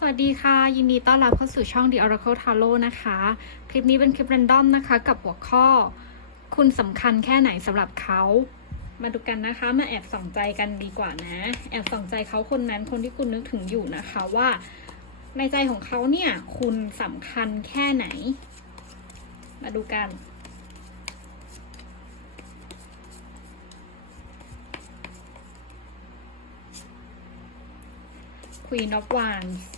สวัสดีค่ะ ยินดีต้อนรับเข้าสู่ช่อง The Oracle Tarot นะคะ คลิปนี้เป็นคลิป r รนดอมนะคะ กับหัวข้อ คุณสำคัญแค่ไหนสำหรับเขา มาดูกันนะคะ มาแอบส่องใจกันดีกว่านะ แอบส่องใจเขาคนนั้นคนที่คุณนึกถึงอยู่นะคะว่า ในใจของเขาเนี่ย คุณสำคัญแค่ไหน มาดูกัน Queen of Wands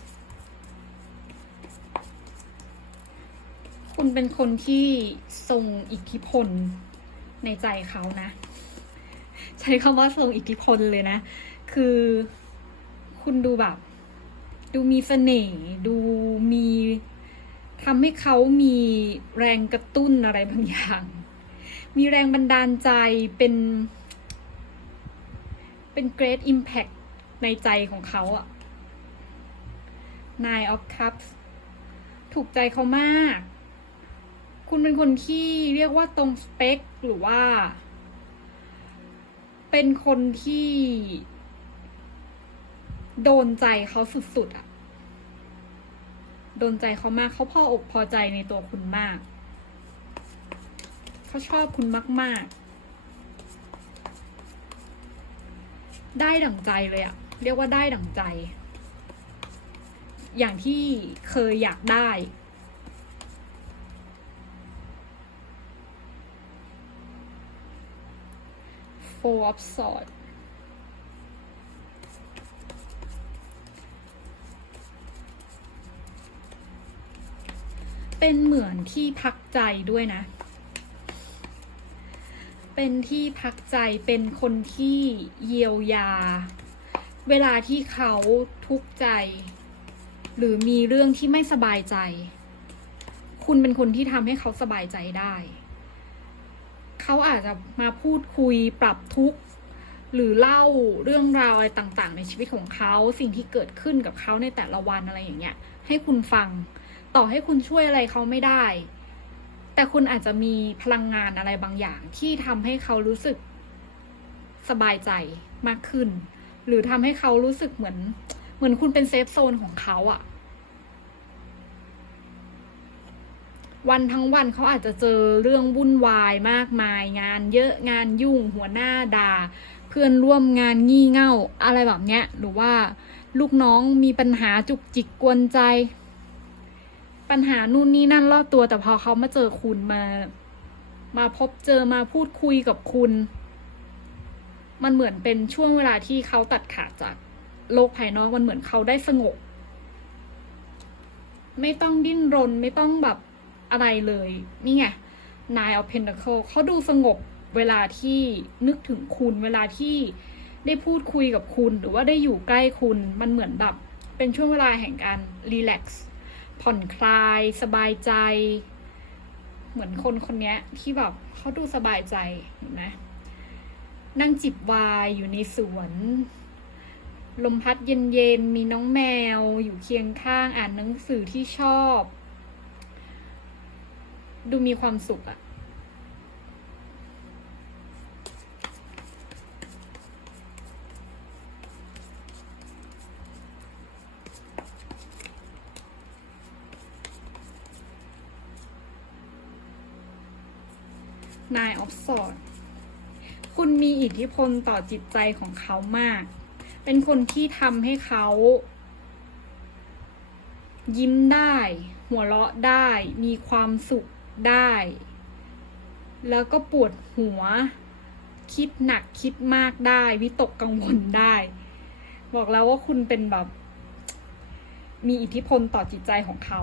คุณเป็นคนที่ทรงอิทธิพลในใจเขานะ ใช้คำว่าทรงอิทธิพลเลยนะ คือคุณดูแบบ ดูมีเสน่ห์ดูมีทำให้เขามีแรงกระตุ้นอะไรบางอย่าง มีแรงบันดาลใจเป็นเป็น great impact ในใจของเขาอะ Nine of Cups ถูกใจเขามาก คุณเป็นคนที่เรียกว่าตรงสเปคหรือว่า เป็นคนที่ โดนใจเขาสุดๆอะโดนใจเขามากเขาพออกพอใจในตัวคุณมาก เขาชอบคุณมาก ๆ ได้ดั่งใจเลยอะเรียกว่าได้ดั่งใจ อย่างที่เคยอยากได้ Four of Swords เป็นเหมือนที่พักใจด้วยนะ เป็นที่พักใจ เป็นคนที่เยียวยา เวลาที่เขาทุกข์ใจ หรือมีเรื่องที่ไม่สบายใจ คุณเป็นคนที่ทำให้เขาสบายใจได้ เขาอาจจะมาพูดคุยปรับทุกข์หรือเล่าเรื่องราวอะไรต่างๆ ในชีวิตของเขาสิ่งที่เกิดขึ้นกับเขาในแต่ละวันอะไรอย่างเงี้ย ให้คุณฟัง ต่อให้คุณช่วยอะไรเขาไม่ได้ แต่คุณอาจจะมีพลังงานอะไรบางอย่าง ที่ทำให้เขารู้สึกสบายใจมากขึ้น หรือทำให้เขารู้สึกเหมือน เหมือนคุณเป็นเซฟโซนของเขาอะ วันทั้งวันเขาอาจจะเจอเรื่องวุ่นวายมากมาย งานเยอะงานยุ่ง หัวหน้าด่า เพื่อนร่วมงานงี่เง่าอะไรแบบเนี้ย หรือว่าลูกน้องมีปัญหาจุกจิกกวนใจ ปัญหานู่นนี่นั่นรอบตัวแต่พอเขามาเจอคุณมา มาพบเจอมาพูดคุยกับคุณ มันเหมือนเป็นช่วงเวลาที่เขาตัดขาดจากโลกภายนอกมันเหมือนเขาได้สงบไม่ต้องดิ้นรนไม่ต้องแบบ อะไรเลย นี่ไง Nine of Pentacle เขาดูสงบเวลาที่นึกถึงคุณเวลาที่ได้พูดคุยกับคุณ หรือว่าได้อยู่ใกล้คุณมันเหมือนแบบ เป็นช่วงเวลาแห่งการรีแลกซ์ผ่อนคลาย สบายใจ เหมือนคนคนนี้ที่แบบเขาดูสบายใจเห็นไหมนั่งจิบวายอยู่ในสวน ลมพัดเย็นๆมีน้องแมวอยู่เคียงข้างอ่านหนังสือที่ชอบ ดูมีความสุขอะ Nine of Swords คุณมีอิทธิพลต่อจิตใจของเขามาก เป็นคนที่ทำให้เขา ยิ้มได้ หัวเราะได้ มีความสุข ได้ แล้วก็ปวดหัว คิดหนักคิดมากได้ วิตกกังวลได้ บอกแล้วว่าคุณเป็นแบบ มีอิทธิพลต่อจิตใจของเขา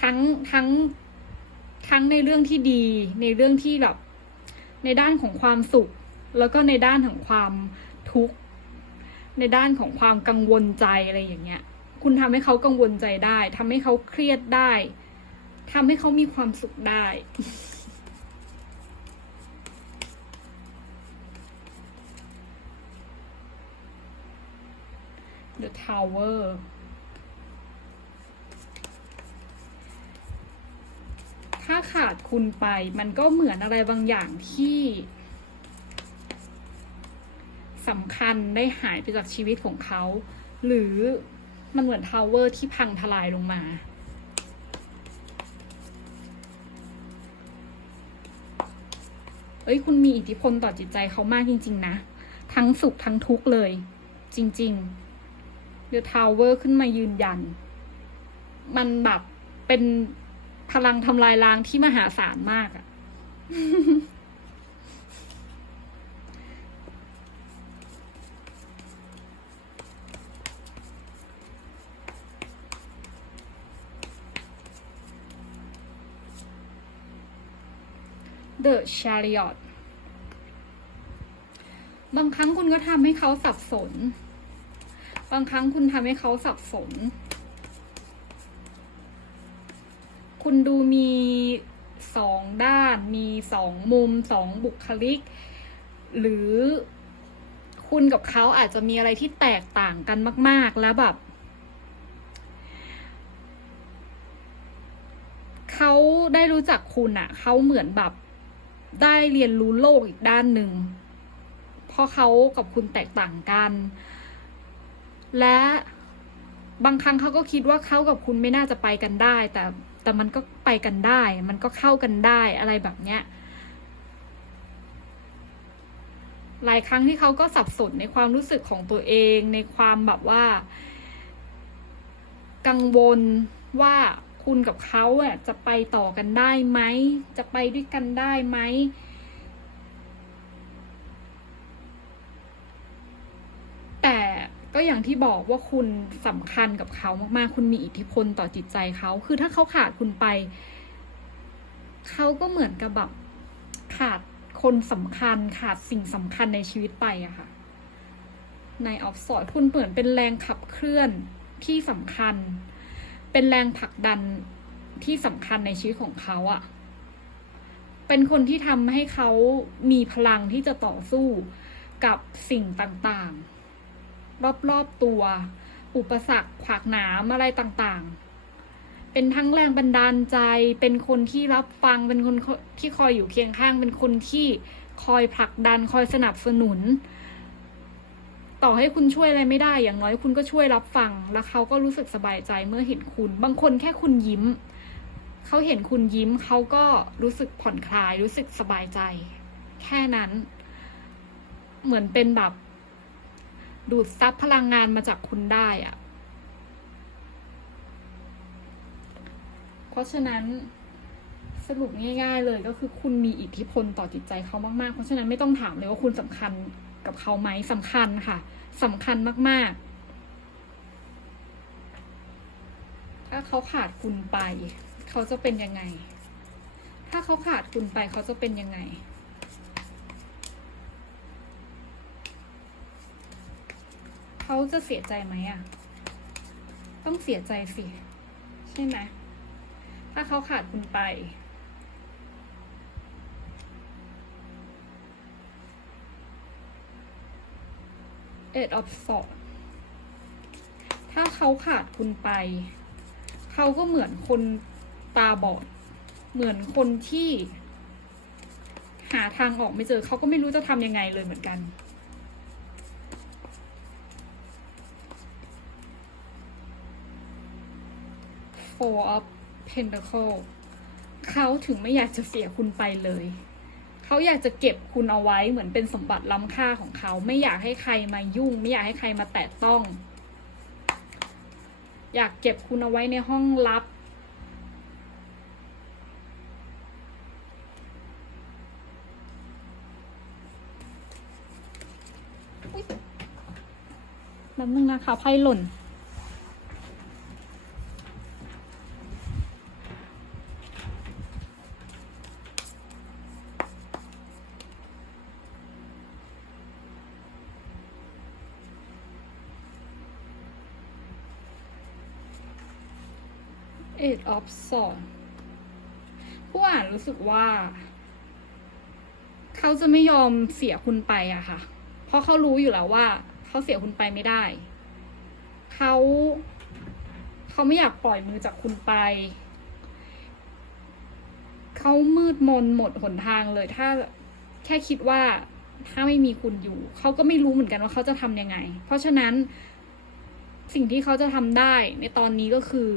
ทั้งทั้งทั้งในเรื่องที่ดี ในเรื่องที่แบบ ในด้านของความสุข แล้วก็ในด้านของความทุกข์ในด้านของความกังวลใจอะไรอย่างเงี้ย คุณทำให้เขากังวลใจได้ทำให้เขาเครียดได้ ทำให้เขามีความสุขได้ The Tower ถ้าขาดคุณไปมันก็เหมือนอะไรบางอย่างที่สำคัญได้หายไปจากชีวิตของเขา หรือมันเหมือนทาวเวอร์ที่พังทลายลงมา เอ้ยคุณมีอิทธิพลต่อจิตใจเขามากจริง ๆ นะ ทั้งสุขทั้งทุกข์เลย จริงๆเดอะทาวเวอร์ขึ้นมายืนยัน มันแบบเป็นพลังทำลายล้างที่มหาศาลมากอะ The Chariot บางครั้งคุณก็ทำให้เขาสับสน บางครั้งคุณทำให้เขาสับสน คุณดูมีสองด้าน มีสองมุมสองบุคลิก หรือคุณกับเขาอาจจะมีอะไรที่แตกต่างกันมาก ๆ แล้วแบบเขาได้รู้จักคุณอะเขาเหมือนแบบ ได้เรียนรู้โลกอีกด้านหนึ่ง เพราะเขากับคุณแตกต่างกัน และบางครั้งเขาก็คิดว่าเขากับคุณไม่น่าจะไปกันได้ แต่แต่มันก็ไปกันได้ มันก็เข้ากันได้อะไรแบบเนี้ย หลายครั้งที่เขาก็สับสนในความรู้สึกของตัวเอง ในความแบบว่า กังวลว่า คุณกับเขาอะจะไปต่อกันได้ไหม จะไปด้วยกันได้ไหม แต่ก็อย่างที่บอกว่าคุณสำคัญกับเขามากๆ คุณมีอิทธิพลต่อจิตใจเขา คือถ้าเขาขาดคุณไป เขาก็เหมือนกับแบบขาดคนสำคัญขาดสิ่งสำคัญในชีวิตไปอะค่ะ ในออฟสอดคุณเหมือนเป็นแรงขับเคลื่อนที่สำคัญ เป็นแรงผลักดันที่สำคัญในชีวิตของเขาอะเป็นคนที่ทำให้เขามีพลังที่จะต่อสู้กับสิ่งต่างๆ รอบๆตัว อุปสรรคขวากหนามอะไรต่างๆ เป็นทั้งแรงบันดาลใจ เป็นคนที่รับฟัง เป็นคนที่คอยอยู่เคียงข้าง เป็นคนที่คอยผลักดัน คอยสนับสนุน ต่อให้คุณช่วยอะไรไม่ได้อย่างน้อยคุณก็ช่วยรับฟัง แล้วเขาก็รู้สึกสบายใจเมื่อเห็นคุณ บางคนแค่คุณยิ้ม เขาเห็นคุณยิ้มเขาก็รู้สึกผ่อนคลาย รู้สึกสบายใจ แค่นั้น เหมือนเป็นแบบ ดูดซับพลังงานมาจากคุณได้อะเพราะฉะนั้นสรุปง่าย ๆ เลยก็คือคุณมีอิทธิพลต่อจิตใจเขามากๆ เพราะฉะนั้นไม่ต้องถามเลยว่าคุณสำคัญ กับเขาไหมสำคัญค่ะสำคัญมาก ๆ ถ้าเขาขาดคุณไป เขาจะเป็นยังไง ถ้าเขาขาดคุณไปเขาจะเป็นยังไงเขาจะเสียใจไหมอะ ต้องเสียใจสิ ใช่ไหมถ้าเขาขาดคุณไป Eight of Swords ถ้าเขาขาดคุณไป เขาก็เหมือนคนตาบอด เหมือนคนที่ หาทางออกไม่เจอ เขาก็ไม่รู้จะทำยังไงเลยเหมือนกัน Four of Pentacle เขาถึงไม่อยากจะเสียคุณไปเลย เขาอยากจะเก็บคุณเอาไว้เหมือนเป็นสมบัติล้ำค่าของเขา ไม่อยากให้ใครมายุ่ง ไม่อยากให้ใครมาแตะต้อง อยากเก็บคุณเอาไว้ในห้องลับ แป๊บนึงนะคะไพ่หล่น Eight of Swords ผู้อ่านรู้สึกว่า เขาจะไม่ยอมเสียคุณไปอะค่ะ เพราะเขารู้อยู่แล้วว่า เขาเสียคุณไปไม่ได้ เขาเขาไม่อยากปล่อยมือจากคุณไป เขามืดมนหมดหนทางเลย ถ้าแค่คิดว่าถ้าไม่มีคุณอยู่ เขาก็ไม่รู้เหมือนกันว่าเขาจะทำยังไง เพราะฉะนั้นสิ่งที่เขาจะทำได้ในตอนนี้ก็คือ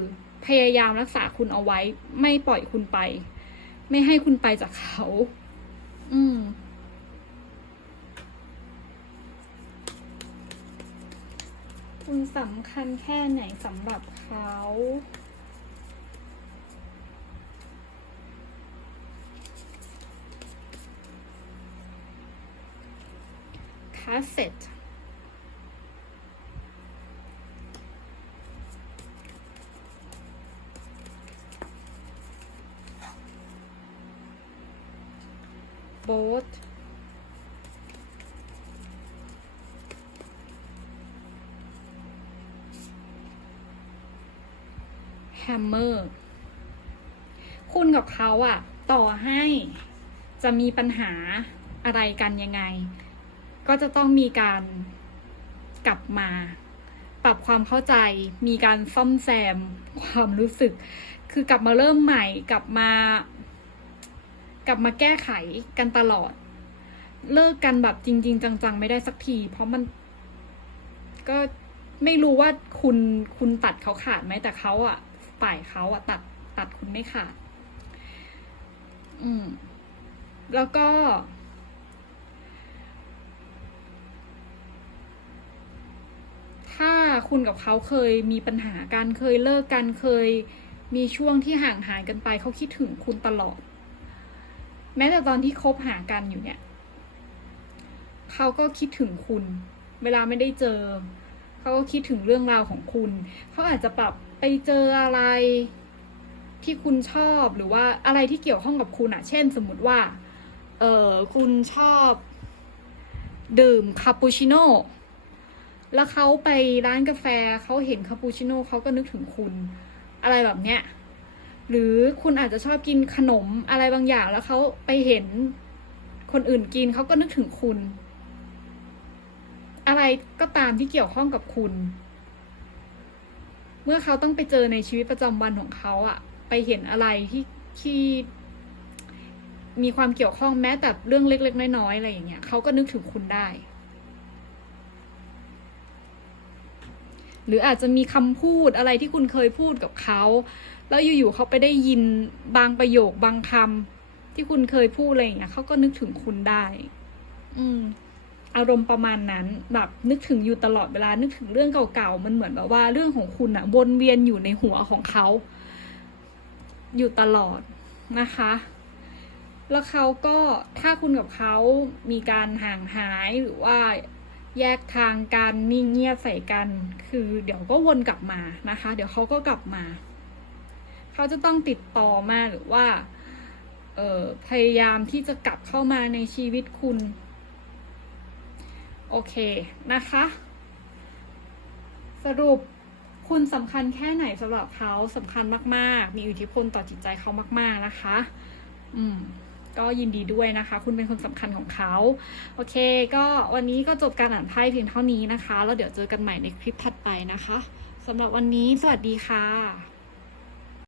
พยายามรักษาคุณเอาไว้ ไม่ปล่อยคุณไป ไม่ให้คุณไปจากเขา อืมคุณสำคัญแค่ไหนสำหรับเขาคาสเซ็ต โบ๊ทแฮมเมอร์คุณกับเขาอะต่อให้จะมีปัญหาอะไรกันยังไง ก็จะต้องมีการกลับมา ปรับความเข้าใจ มีการซ่อมแซมความรู้สึก คือกลับมาเริ่มใหม่ กลับมา กลับมาแก้ไขกันตลอด เลิกกันแบบจริง ๆ จัง ๆ ไม่ได้สักที เพราะมัน ก็ไม่รู้ว่าคุณคุณตัดเขาขาดไหมแต่เขาอะฝ่ายเขาอะตัดตัดคุณไม่ขาด อืม แล้วก็ ถ้าคุณกับเขาเคยมีปัญหากันเคยเลิกกันเคยมีช่วงที่ห่างหายกันไปเขาคิดถึงคุณตลอด แม้แต่ตอนที่คบหากันอยู่เนี่ย เขาก็คิดถึงคุณ เวลาไม่ได้เจอ เขาก็คิดถึงเรื่องราวของคุณ เขาอาจจะปรับไปเจออะไรที่คุณชอบหรือว่าอะไรที่เกี่ยวข้องกับคุณอะเช่น สมมติว่า เออคุณชอบ ดื่มคาปูชิโน่แล้วเขาไปร้านกาแฟเขาเห็นคาปูชิโน่เขาก็นึกถึงคุณ อะไรแบบเนี้ย หรือคุณอาจจะชอบกินขนมอะไรบางอย่างแล้วเขาไปเห็นคนอื่นกินเขาก็นึกถึงคุณ อะไรก็ตามที่เกี่ยวข้องกับคุณ เมื่อเขาต้องไปเจอในชีวิตประจำวันของเขาอะไปเห็นอะไรที่ที่มีความเกี่ยวข้องแม้แต่เรื่องเล็ก ๆ น้อยๆอะไรอย่างเงี้ยเขาก็นึกถึงคุณได้ หรืออาจจะมีคำพูดอะไรที่คุณเคยพูดกับเขา แล้วอยู่ๆเขาไปได้ยินบางประโยคบางคำที่คุณเคยพูดอะไรอย่างเงี้ยเขาก็นึกถึงคุณได้ อืม อารมณ์ประมาณนั้น แบบนึกถึงอยู่ตลอดเวลา นึกถึงเรื่องเก่าๆ มันเหมือนแบบว่าเรื่องของคุณอะวนเวียนอยู่ในหัวของเขา อยู่ตลอดนะคะ แล้วเขาก็ถ้าคุณกับเขามีการห่างหายหรือว่าแยกทางกันนิ่งเงียบใส่กัน คือเดี๋ยวก็วนกลับมานะคะ เดี๋ยวเขาก็กลับมา เขาจะต้องติดต่อมาหรือว่าเออพยายามที่จะกลับเข้ามาในชีวิตคุณ โอเคนะคะ สรุปคุณสำคัญแค่ไหนสำหรับเขาสำคัญมากๆ มีอิทธิพลต่อจิตใจเขามาก ๆนะคะ อืมก็ยินดีด้วยนะคะ คุณเป็นคนสำคัญของเขา โอเค ก็วันนี้ก็จบการอ่านไพ่เพียงเท่านี้นะคะ แล้วเดี๋ยวเจอกันใหม่ในคลิปถัดไปนะคะสำหรับวันนี้สวัสดีค่ะ